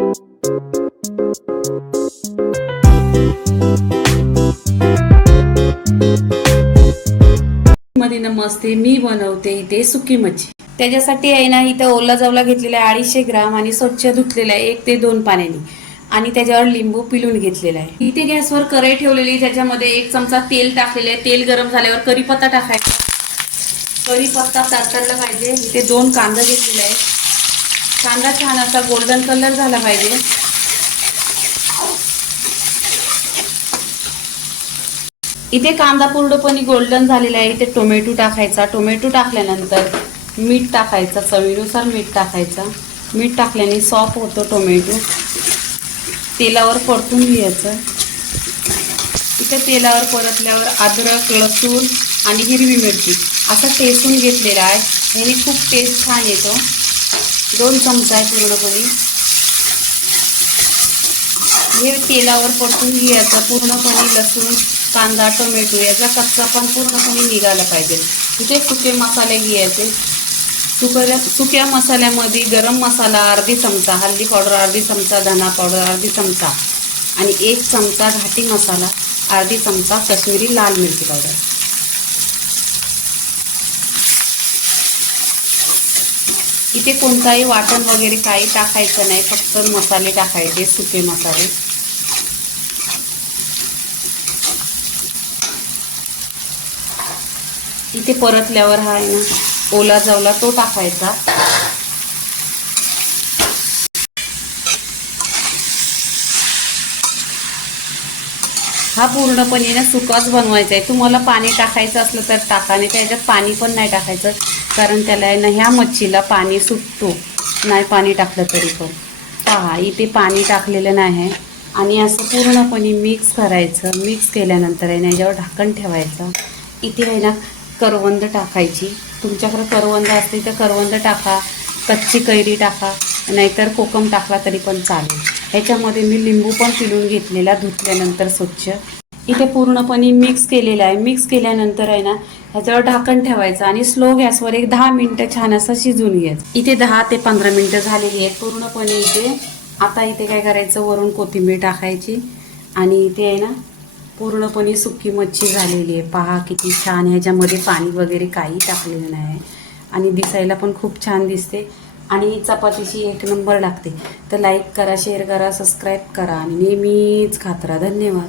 मध्ये नमस्ते, मी बनवते इथे सुकी मच्छी। त्याच्यासाठी आहे ना, इथं ओला जावला घेतलेला आहे 250 ग्राम आणि स्वच्छ धुतलेला आहे 1 ते 2 पाण्याने आणि त्याच्यावर लिंबू पिळून घेतलेला आहे। इथे गॅसवर कढई ठेवलेली, त्याच्यामध्ये 1 चमचा तेल टाकलेले आहे। तेल गरम झाल्यावर कढीपत्ता टाकायचा। कढीपत्ता तडतडला पाहिजे। इथे 2 कांदा घेतलेला आहे। कांदा छान असा गोल्डन कलर झाला पाहिजे। इथे कांदा पूर्णपणे गोल्डन झालेला आहे। इथे टोमॅटो टाकायचा। टोमॅटो टाकल्यानंतर मीठ टाकायचं, चवीनुसार मीठ टाकायचं। मीठ टाकल्याने सॉफ्ट होतो टोमॅटो। तेलावर परतून घ्यायचं। इथे तेलावर परतल्यावर अद्रक, लसूण आणि हिरवी मिरची असं ठेचून घेतलेला आहे। याने खूप टेस्ट छान येतो। 2 चमचा आहे पूर्णपणे। हे तेलावर परतून घ्यायचं पूर्णपणे। लसूण, कांदा, टोमॅटो याचा कच्चा पण पूर्णपणे निघाला पाहिजे। इथे सुके मसाले घ्यायचे। सुक्या मसाल्यामध्ये गरम मसाला अर्धी चमचा, हळदी पावडर अर्धी चमचा, धना पावडर अर्धी चमचा आणि 1 चमचा घाटी मसाला, अर्धी चमचा काश्मीरी लाल मिरची पावडर। इथे कोणताही वाटण वगैरे काही टाकायचं नाही, फक्त मसाले टाकायचे, सुके मसाले। इथे परतल्यावर हा आहे ना ओला जावला तो टाकायचा। हा पूर्णपणे ना सुकाच बनवायचा आहे। तुम्हाला पाणी टाकायचं असलं तर टाका, नाही त्याच्यात पाणी पण नाही टाकायचं, कारण त्याला आहे ना ह्या मच्छीला पाणी सुटतो नाही पाणी टाकलं तरी पण। पहा इथे पाणी टाकलेलं नाही आणि असं पूर्णपणे मिक्स करायचं। मिक्स केल्यानंतर आहे ना याच्यावर ढाकण ठेवायचं। इथे आहे ना करवंद टाकायची। तुमच्याकडे करवंद असते तर करवंद टाका, कच्ची कैरी टाका, नाहीतर कोकम टाकला तरी पण चालेल। ह्याच्यामध्ये मी लिंबू पण पिळून घेतलेला धुतल्यानंतर स्वच्छ। इथे पूर्णपणे मिक्स केलेला आहे। मिक्स केल्यानंतर आहे ना ह्याच्यावर ढाकण ठेवायचं आणि स्लो गॅसवर 10 मिनिटं छान असं शिजून घ्यायचं। इथे 10 ते 15 मिनिटं झालेली आहेत पूर्णपणे। इथे आता इथे काय करायचं, वरून कोथिंबीर टाकायची आणि इथे आहे ना पूर्णपणे सुकी मच्छी झालेली आहे। पहा किती छान, ह्याच्यामध्ये पाणी वगैरे काही टाकलेलं नाही आणि दिसायला पण खूप छान दिसते आणि चपातीशी 1 नंबर लागते। तर लाईक करा, शेअर करा, सबस्क्राईब करा आणि नेहमीच खात राहा। धन्यवाद।